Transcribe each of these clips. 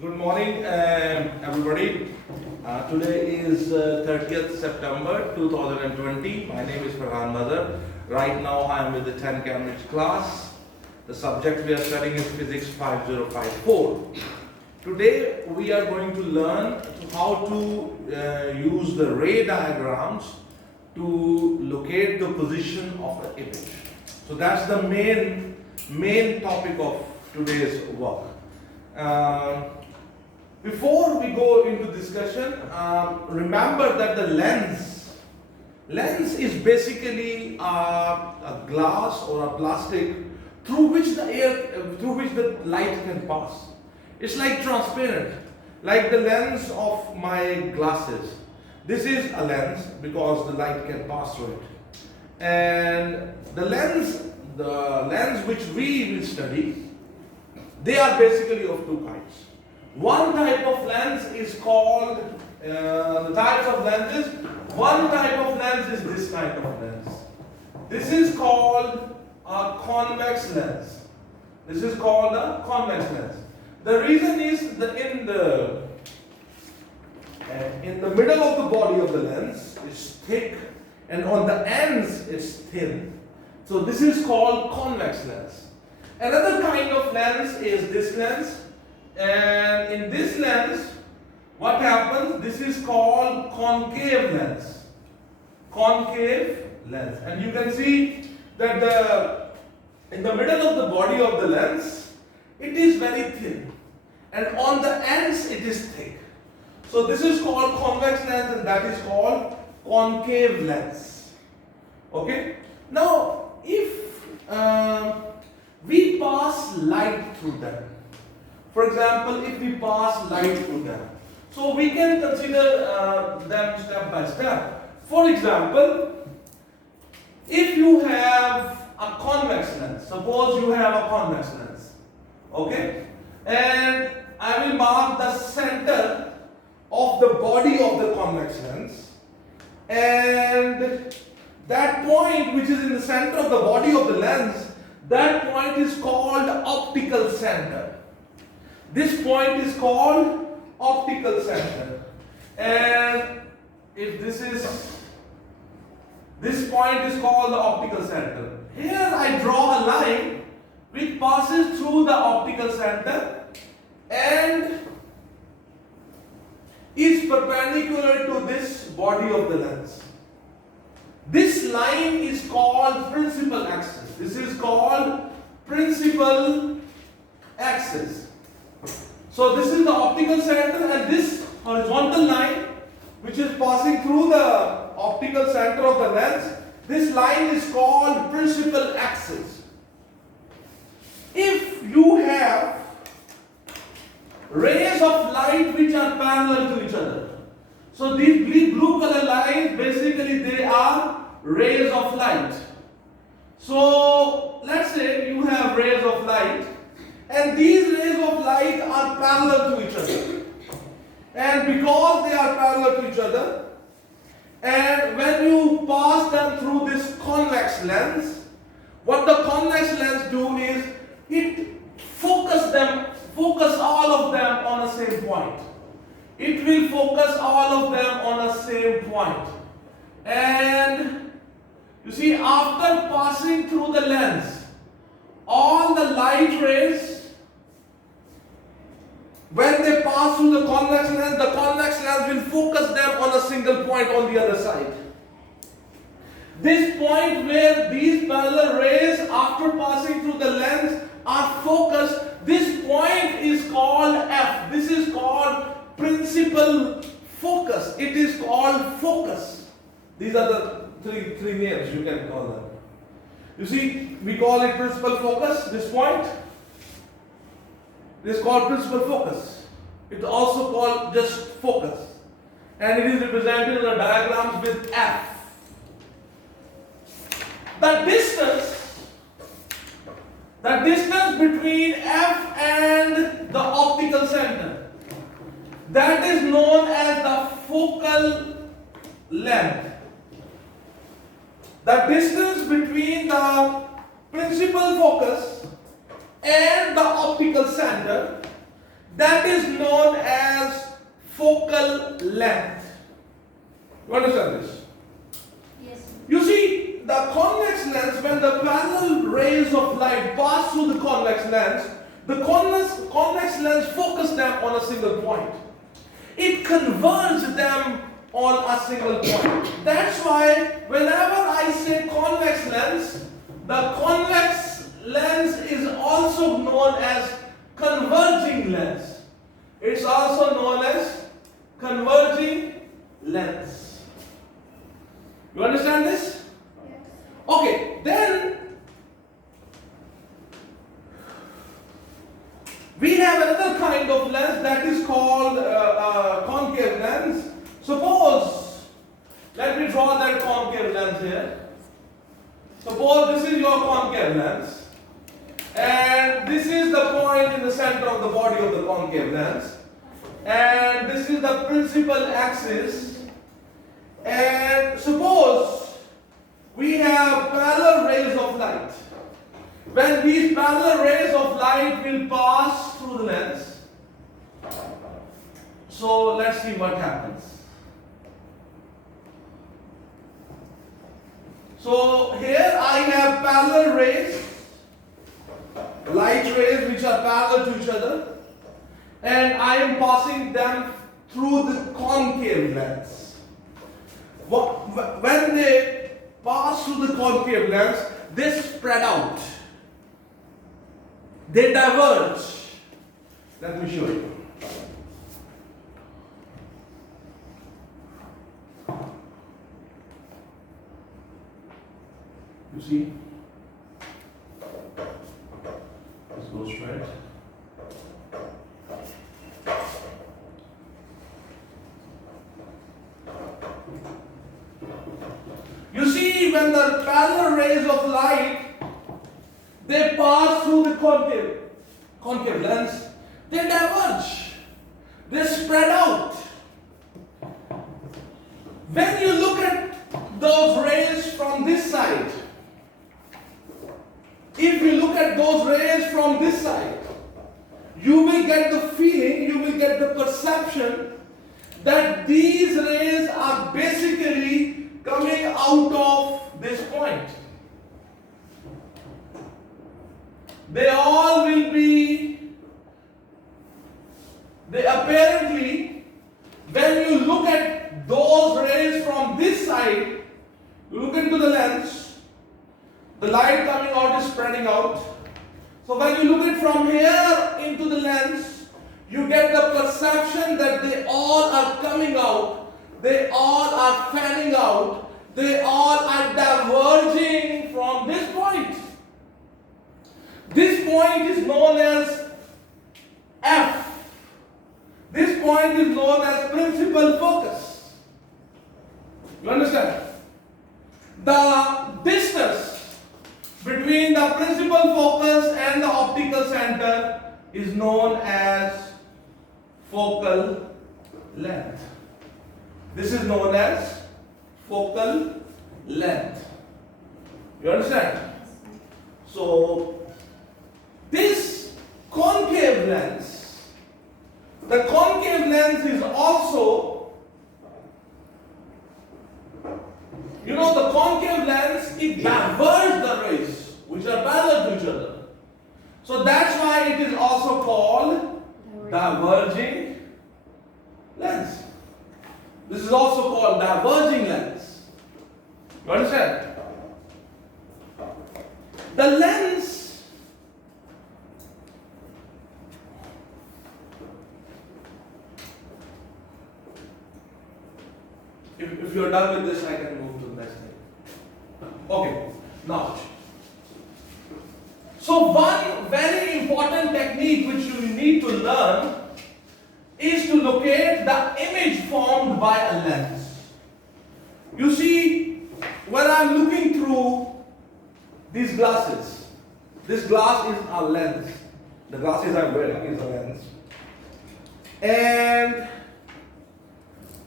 Good morning, everybody. Today is 30th September 2020. My name is Ferhan Mazher. Right now I am with the 10 Cambridge class. The subject we are studying is Physics 5054. Today we are going to learn how to use the ray diagrams to locate the position of the image. So that's the main topic of today's work. Before we go into discussion, remember that the lens is basically a glass or a plastic through which the light can pass. It's like transparent, like the lens of my glasses. This is a lens because the light can pass through it, and the lens which we will study, they are basically of two kinds. One type of lens is called, the types of lenses, one type of lens is this type of lens. This is called a convex lens. This is called a convex lens. The reason is that in the middle of the body of the lens is thick and on the ends it's thin. So this is called convex lens. Another kind of lens is this lens, and in this lens, what happens? This is called concave lens. Concave lens, and you can see that in the middle of the body of the lens, it is very thin, and on the ends it is thick. So this is called convex lens, and that is called concave lens. Okay. Now, if we pass light through them. For example, if we pass light through them, so we can consider them step by step. For example, if you have a convex lens, suppose you have a convex lens, okay, and I will mark the center of the body of the convex lens, and that point which is in the center of the body of the lens, that point is called optical center. This point is called optical center. And if this point is called the optical center. Here I draw a line which passes through the optical center and is perpendicular to this body of the lens. This line is called principal axis. This is called principal axis. So this is the optical center, and this horizontal line which is passing through the optical center of the lens, this line is called principal axis. If you have rays of light which are parallel to each other, so these blue color lines, basically they are rays of light. So let's say you have rays of light, and these rays of light are parallel to each other. And because they are parallel to each other, and when you pass them through this convex lens, what the convex lens do is it focus all of them on the same point. It will focus all of them on the same point. And you see, after passing through the lens, all the light rays, when they pass through the convex lens will focus them on a single point on the other side. This point where these parallel rays, after passing through the lens, are focused, this point is called F. This is called principal focus. It is called focus. These are the three names you can call them. You see, we call it principal focus, this point. This is called principal focus. It's also called just focus. And it is represented in the diagrams with F. The distance between F and the optical center, that is known as the focal length. The distance between the principal focus and the optical center, that that is known as focal length. You understand this? Yes. You see, the convex lens, when the parallel rays of light pass through the convex lens, the convex lens focuses them on a single point. It converges them on a single point. That's why whenever I say convex lens, the convex lens is also known as converging lens. It's also known as converging lens. You understand this? Yes. Okay, then we have another kind of lens that is called concave lens. Suppose, let me draw that concave lens here. Suppose this is your concave lens, and this is the point in the center of the body of the concave lens, and this is the principal axis. And suppose we have parallel rays of light. When these parallel rays of light will pass through the lens, so let's see what happens. So here I have parallel rays, light rays which are parallel to each other, and I am passing them through the concave lens. When they pass through the concave lens, they spread out. They diverge. Let me show you. You see? Let's go straight. You see, when the parallel rays of light, they pass through the concave lens, they diverge, they spread out. When you look at those rays from this side, if you look at those rays from this side, you will get the feeling, you will get the perception that these rays are basically coming out of this point. They all will be, they apparently, when you look at those rays from this side, you look into the lens, the light coming out is spreading out. So when you look at from here into the lens, you get the perception that they all are coming out, they all are fanning out, they all are diverging from this point. This point is known as F. This point is known as principal focus. You understand? The distance between the principal focus and the optical center is known as focal length. This is known as focal length. You understand? So, this concave lens, the concave lens is also, you know, the concave lens, it diverges the rays which are parallel to each other. So that's why it is also called diverging lens. This is also called diverging lens. You understand? The lens, if you are done with this, I can move to the next thing. Okay, now. So one very important technique which you need to learn is to locate the image formed by a lens. You see, when I am looking through these glasses, this glass is a lens. The glasses I am wearing is a lens. And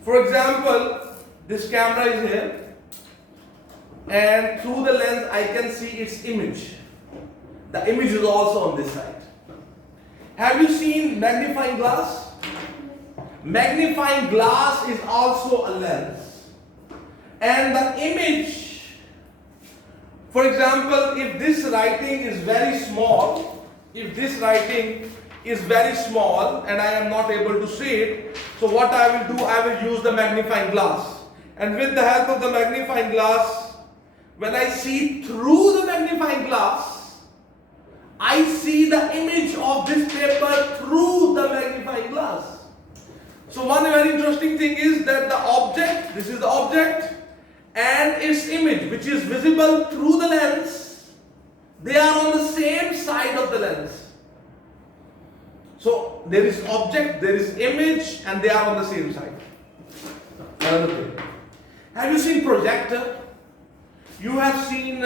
for example, this camera is here, and through the lens I can see its image. The image is also on this side. Have you seen magnifying glass? Magnifying glass is also a lens. And the image, for example, if this writing is very small, and I am not able to see it, so what I will do, I will use the magnifying glass. And with the help of the magnifying glass, when I see through the magnifying glass, I see the image of this paper through the magnifying glass. So one very interesting thing is that the object, this is the object, and its image, which is visible through the lens, they are on the same side of the lens. So there is object, there is image, and they are on the same side. Another thing. Have you seen projector? You have seen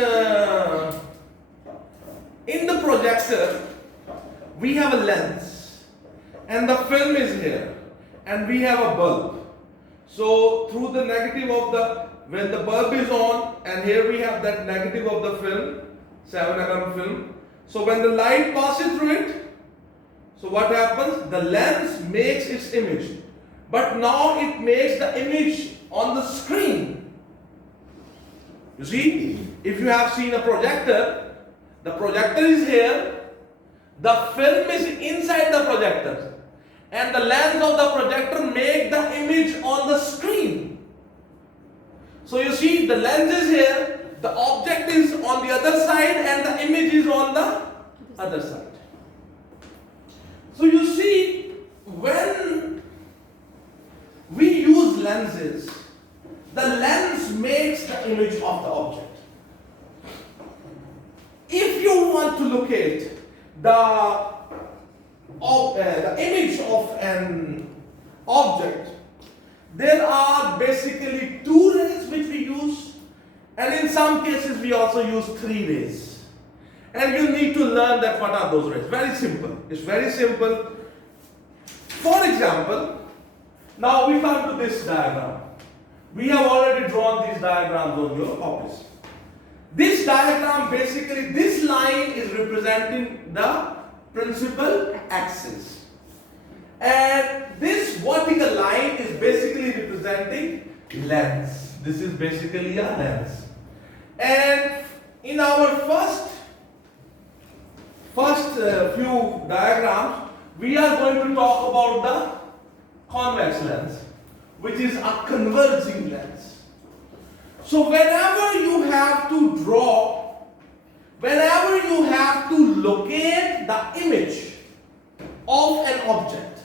in the projector we have a lens, and the film is here, and we have a bulb. So through the negative of the, when the bulb is on, and here we have that negative of the film, 7 mm film. So when the light passes through it, so what happens? The lens makes its image, but now it makes the image on the screen. You see, if you have seen a projector, the projector is here, the film is inside the projector, and the lens of the projector make the image on the screen. So you see, the lens is here, the object is on the other side, and the image is on the other side. So you see, when we use lenses, the lens makes the image of the object. If you want to locate the image of an object, there are basically 2 rays which we use, and in some cases we also use 3 rays. And you need to learn that what are those rays. Very simple. It's very simple. For example, now we come to this diagram. We have already drawn these diagrams on your copies. This diagram, basically, this line is representing the principal axis. And this vertical line is basically representing lens. This is basically a lens. And in our first few diagrams, we are going to talk about the convex lens, which is a converging lens. So whenever you have to draw, whenever you have to locate the image of an object,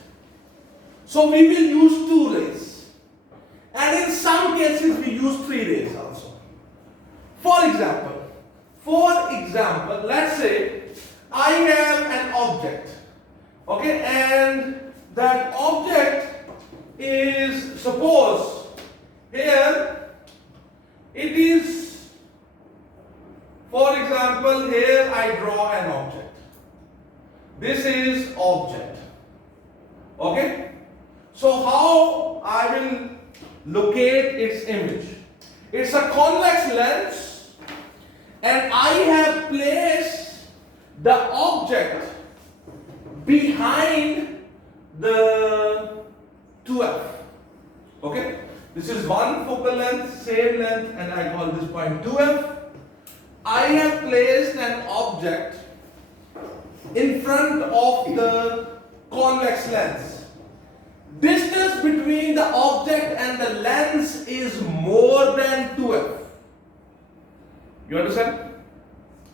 so we will use 2 rays, and in some cases we use 3 rays also. For example, let's say I have an object, okay, and that object is, suppose here it is, for example, here I draw an object. This is object, okay. So how I will locate its image? It's a convex lens, and I have placed the object behind the 2f. Okay, this is one focal length, same length, and I call this point 2f. I have placed an object in front of the convex lens. Distance between the object and the lens is more than 2f. You understand?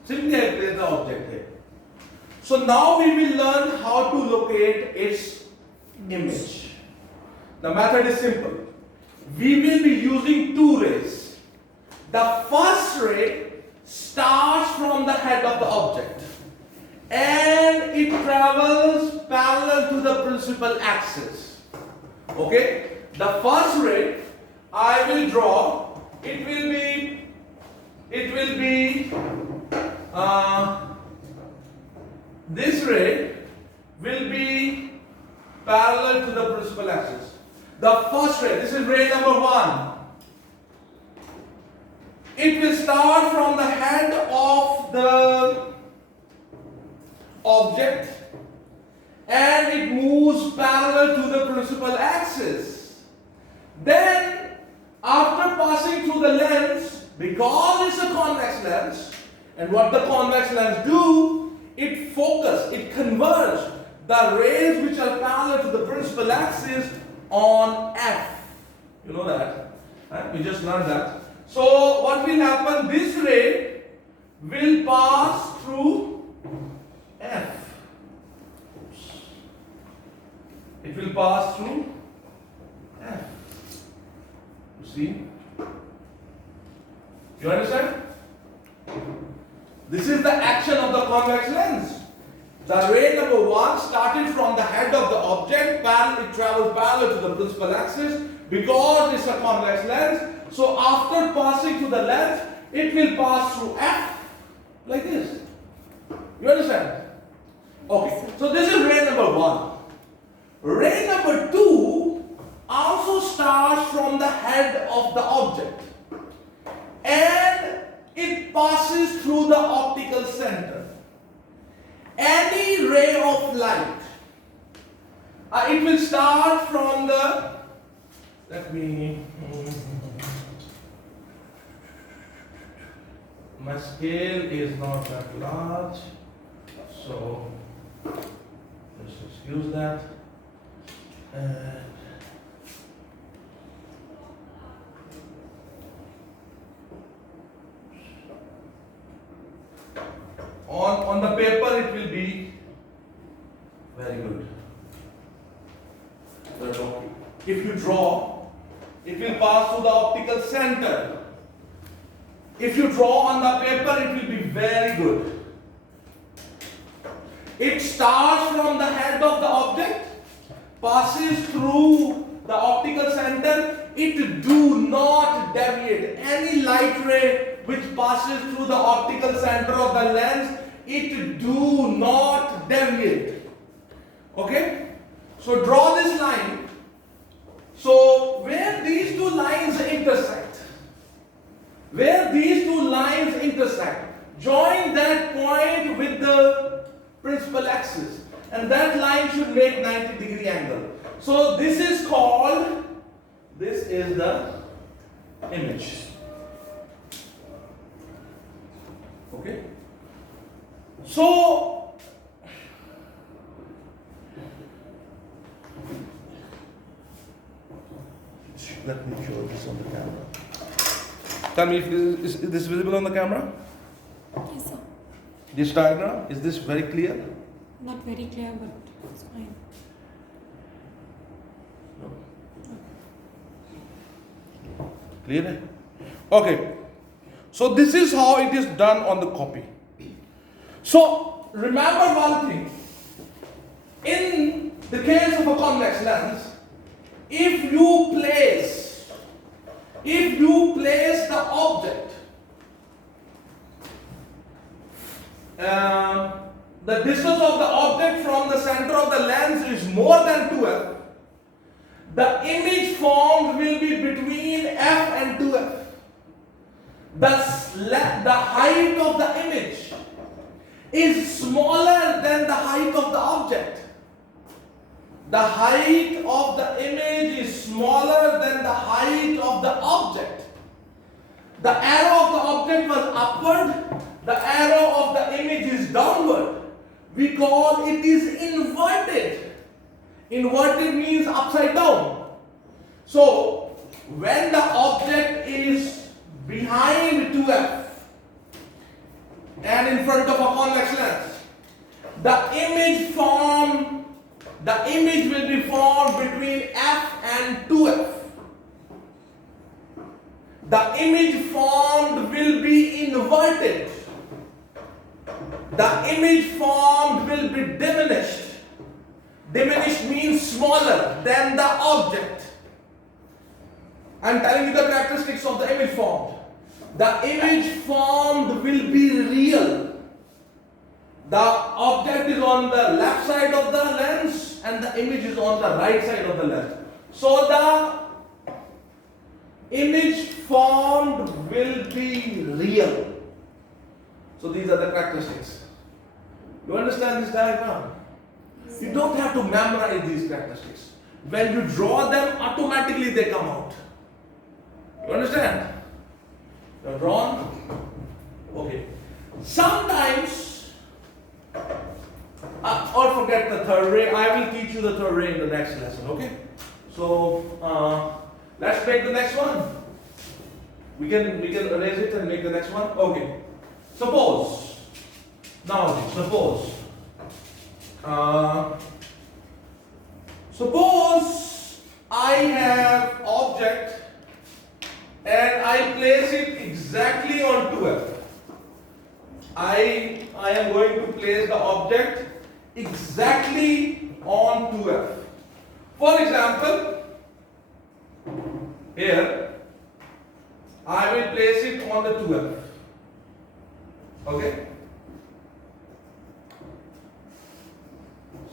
Simply I place the object here. So now we will learn how to locate its image. The method is simple. We will be using 2 rays. The first ray starts from the head of the object, and it travels parallel to the principal axis. Okay? The first ray I will draw, it will be this ray will be parallel to the principal axis. The first ray, this is ray number 1. It will start from the head of the object, and it moves parallel to the principal axis. Then, after passing through the lens, because it's a convex lens, and what the convex lens do, it converges the rays which are parallel to the principal axis on F. You know that, right? We just learned that. So what will happen? This ray will pass through F. It will pass through F. You see? You understand? This is the action of the convex lens. The ray number 1 started from the head of the object, it travels parallel to the principal axis because it's a convex lens. So after passing through the lens, it will pass through F like this. You understand? Okay, so this is ray number 1. Ray number 2 also starts from the head of the object and it passes through the optical center. Any ray of light, it will start from the, my scale is not that large, so let's excuse that. And on the paper it will be very good. If you draw, it will pass through the optical center. If you draw on the paper, it will be very good. It starts from the head of the object, passes through the optical center. It do not deviate. Any light ray which passes through the optical center of the lens, it do not deviate. Okay? So draw this line. So where these two lines intersect, join that point with the principal axis, and that line should make 90-degree angle. So this is the image. Okay? So let me show this on the camera. Tell me if is this visible on the camera? Yes, sir. This diagram, is this very clear? Not very clear, but it's fine. Clear? Okay. So this is how it is done on the copy. So remember one thing. In the case of a convex lens, if you place the object, the distance of the object from the center of the lens is more than 2f, the image formed will be between f and 2f. The height of the image is smaller than the height of the object. The height of the image is smaller than the height of the object. The arrow of the object was upward, the arrow of the image is downward. We call it is inverted. Inverted means upside down. So, when the object is behind 2f and in front of a convex lens, the image will be formed between f and 2f. The image formed will be inverted. The image formed will be diminished. Diminished means smaller than the object. I am telling you the characteristics of the image formed. The image formed will be real. The object is on the left side of the lens and the image is on the right side of the lens. So the image formed will be real. So these are the characteristics. You understand this diagram? You don't have to memorize these characteristics. When you draw them, automatically they come out. You understand? You're drawn? Okay. Sometimes, or forget the third ray. I will teach you the third ray in the next lesson. Okay? So let's make the next one. We can erase it and make the next one. Okay. Suppose I have object and I place it exactly on 2F. I am going to place the object exactly on 2F. For example, here I will place it on the 2F. Okay?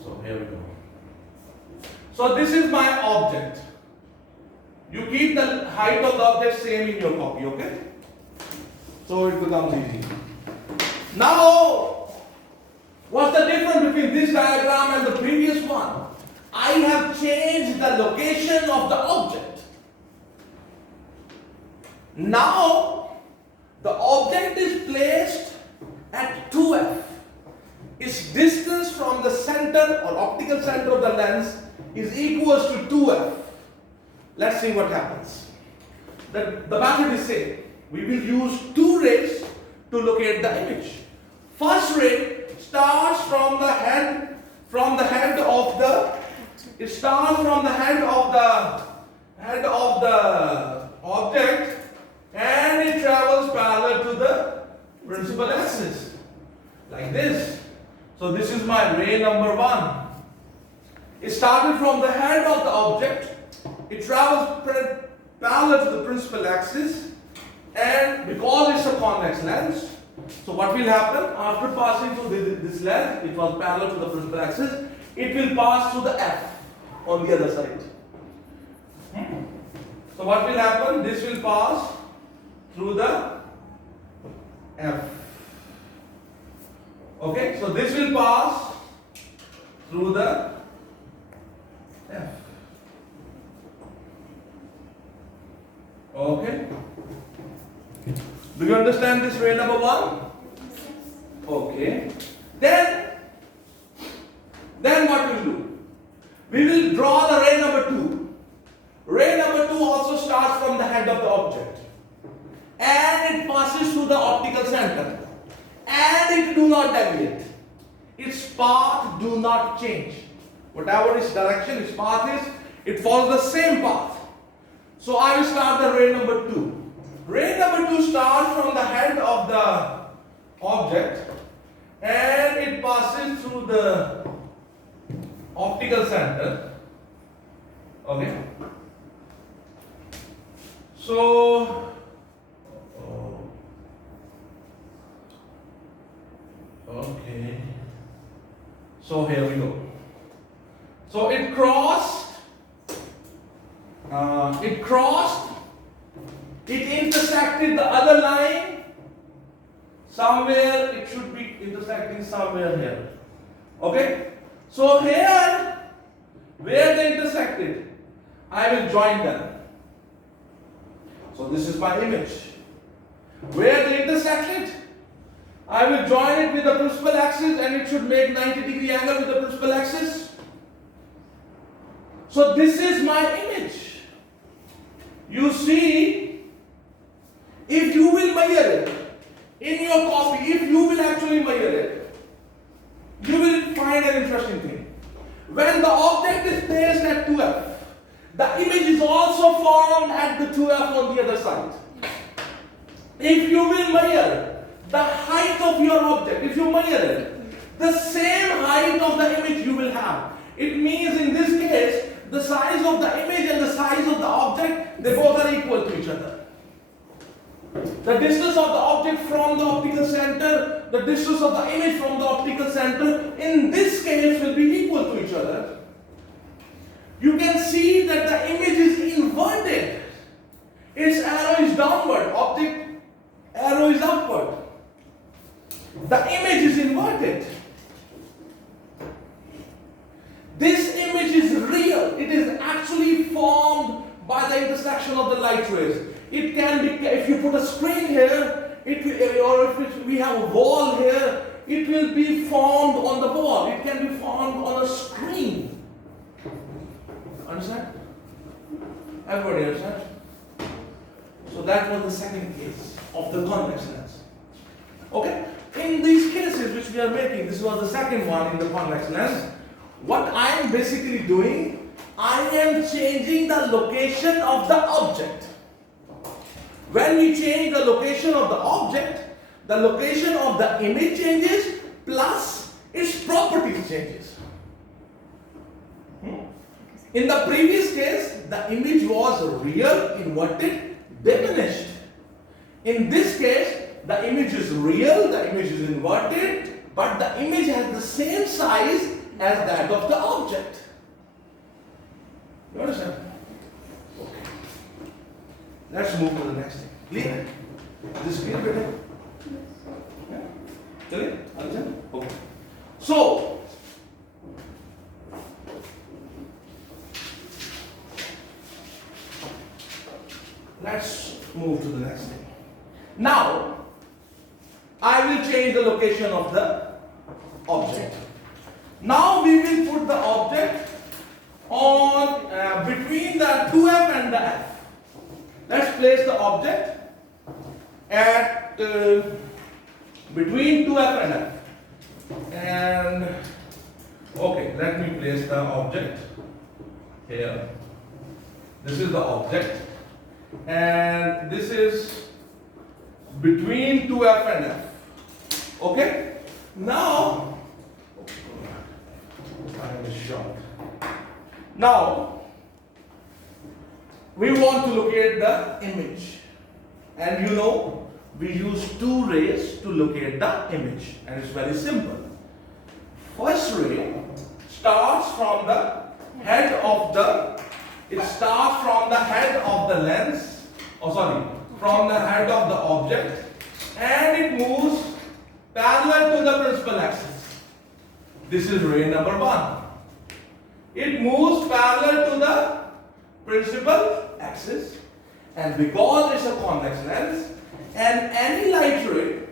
So here we go. So this is my object. You keep the height of the object same in your copy, okay? So it becomes easy. Now, what's the difference between this diagram and the previous one? I have changed the location of the object. Now, the object is placed at 2F. Its distance from the center or optical center of the lens is equals to 2F. Let's see what happens. The method is same. We will use two rays to locate the image. First ray starts from the head of the object and it travels parallel to the principal axis like this. So this is my ray number 1. It started from the head of the object. It travels parallel to the principal axis, and because it's a convex lens, so what will happen after passing through this lens, it was parallel to the principal axis, it will pass through the F on the other side. So what will happen? This will pass through the F. Okay, so this will pass through the F. Okay. Do you understand this ray number 1? Okay. Then what we'll do? We will draw the ray number 2. Ray number 2 also starts from the head of the object. And it passes through the optical center. And it do not deviate. Its path do not change. Whatever its direction, its path is, it follows the same path. So I will start the ray number 2. Ray number 2 starts from the head of the object and it passes through the optical center. Okay. So, okay. So here we go. So it it intersected the other line somewhere. It should be intersecting somewhere here. Okay? So here, where they intersected, I will join them. So this is my image. Where they intersected, I will join it with the principal axis and it should make 90-degree angle with the principal axis. So this is my image. You see, if you will measure it in your copy, if you will actually measure it, you will find an interesting thing. When the object is placed at 2F, the image is also formed at the 2F on the other side. If you will measure the height of your object, if you measure it, the same height of the image you will have. It means in this case, the size of the image and the size of the object, they both are equal to each other. The distance of the object from the optical center, the distance of the image from the optical center, in this case will be equal to each other. You can see that the image is inverted. Its arrow is downward, object arrow is upward. The image is inverted. by the intersection of the light rays. It can be, if you put a screen here, we have a wall here, it will be formed on the wall. It can be formed on a screen. Understand? Everybody understand? So that was the second case of the convex lens. Okay? In these cases which we are making, this was the second one in the convex lens. What I am basically doing, I am changing the location of the object. When we change the location of the object, the location of the image changes plus its properties changes. In the previous case, the image was real, inverted, diminished. In this case, the image is real, the image is inverted, but the image has the same size as that of the object. You understand? Okay. Let's move to the next thing. Clear? Is this clear, better? Yeah? Clear? Understand? Okay. So, let's move to the next thing. Now, I will change the location of the object. Now we will put the object on between the 2F and the F. Let's place the object at between 2F and F. And okay, let me place the object here. This is the object, and this is between 2F and F. Okay? Now, time is short. Now, we want to locate the image. And you know, we use two rays to locate the image. And it's very simple. First ray starts from the head of the, it starts from the head of the lens, from the head of the object, and it moves parallel to the principal axis. This is ray number 1. It moves parallel to the principal axis, and because it's a convex lens, and any light ray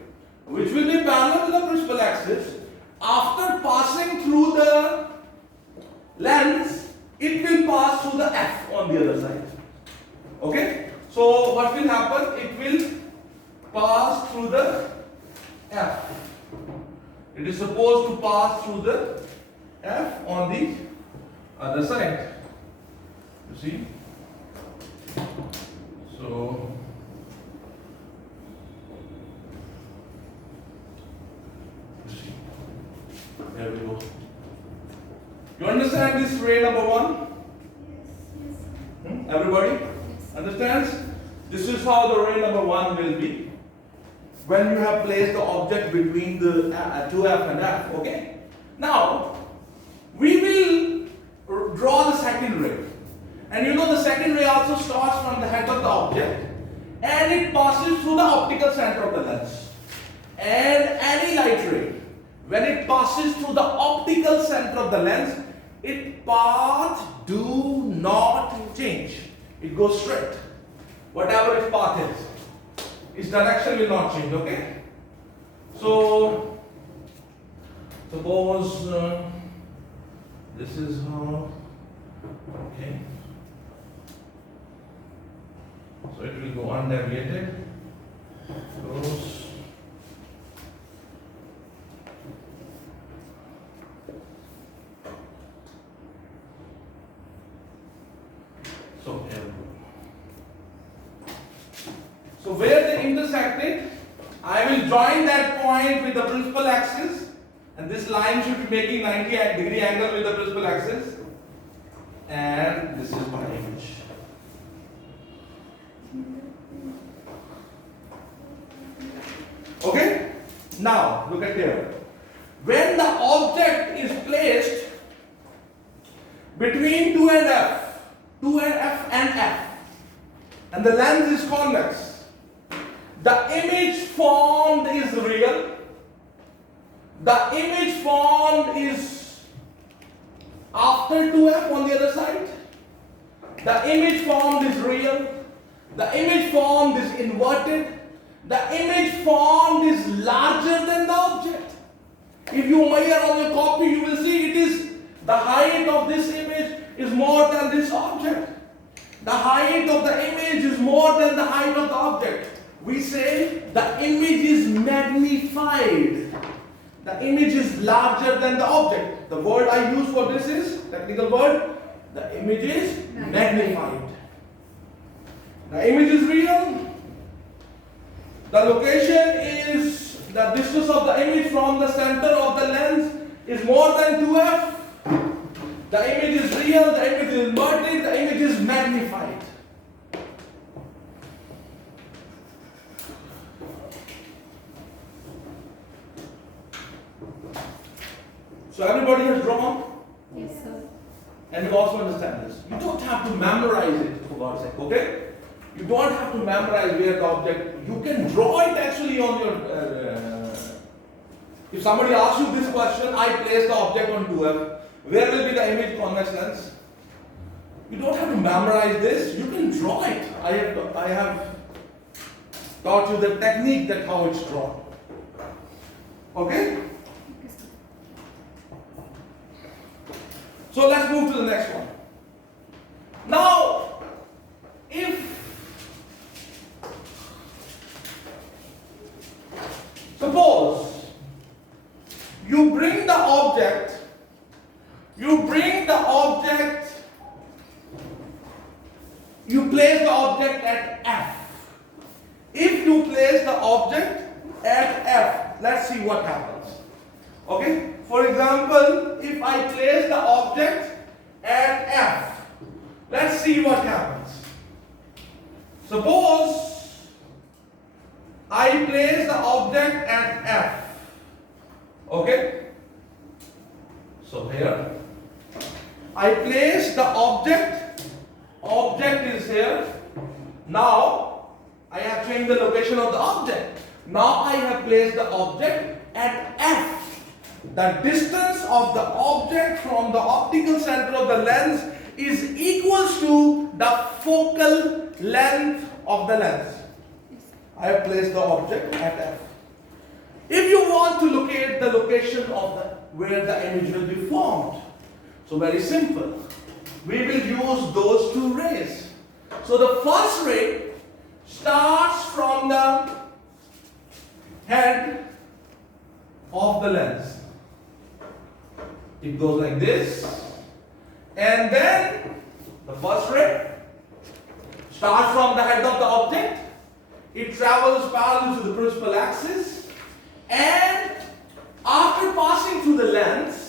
which will be parallel to the principal axis, after passing through the lens, it will pass through the F on the other side. Okay? So what will happen? It will pass through the F. It is supposed to pass through the F on the other side. You see? So you see. There we go. You understand this ray number 1? Yes. Everybody? Yes. Understands? This is how the ray number 1 will be when you have placed the object between the 2F and F. Okay? Now, we will draw the second ray. And you know the second ray also starts from the head of the object and it passes through the optical center of the lens. And any light ray, when it passes through the optical center of the lens, its path do not change. It goes straight. Whatever its path is, its direction will not change. Okay? So, suppose this is how. Okay. So it will go undeviated. Goes. So where they intersected, I will join that point with the principal axis, and this line should be making 90-degree angle with the principal axis, and this is my image. Okay? Now look at here. When the object is placed between 2 and F, 2 and F and F, and the lens is convex, the image formed is real. The image formed is after 2F on the other side. The image formed is real. The image formed is inverted. The image formed is larger than the object. If you measure on your copy, you will see it is the height of this image is more than this object. The height of the image is more than the height of the object. We say the image is magnified. The image is larger than the object. The word I use for this is, technical word, the image is magnified. The image is real. The location is, the distance of the image from the center of the lens is more than 2f. The image is real, the image is inverted, the image is magnified. So everybody has drawn? Yes, sir. And you also understand this. You don't have to memorize it, for God's sake, okay? You don't have to memorize where the object, you can draw it actually on your, if somebody asks you this question, I place the object on 2f, where will be the image convex lens? You don't have to memorize this, you can draw it. I have taught you the technique that how it's drawn. Okay? So let's move to the next one. Now, if suppose you bring the object, you place the object at F. If you place the object at F, let's see what happens. Okay? For example, if I place the object at F, let's see what happens. Suppose I place the object at F. Okay? So here, I place the object is here. Now, I have changed the location of the object. Now I have placed the object at F. The distance of the object from the optical center of the lens is equals to the focal length of the lens. I have placed the object at F. If you want to locate the location of where the image will be formed, so very simple. We will use those two rays. So the first ray starts from the head of the lens. It goes like this, and then the first ray starts from the head of the object. It travels parallel to the principal axis, and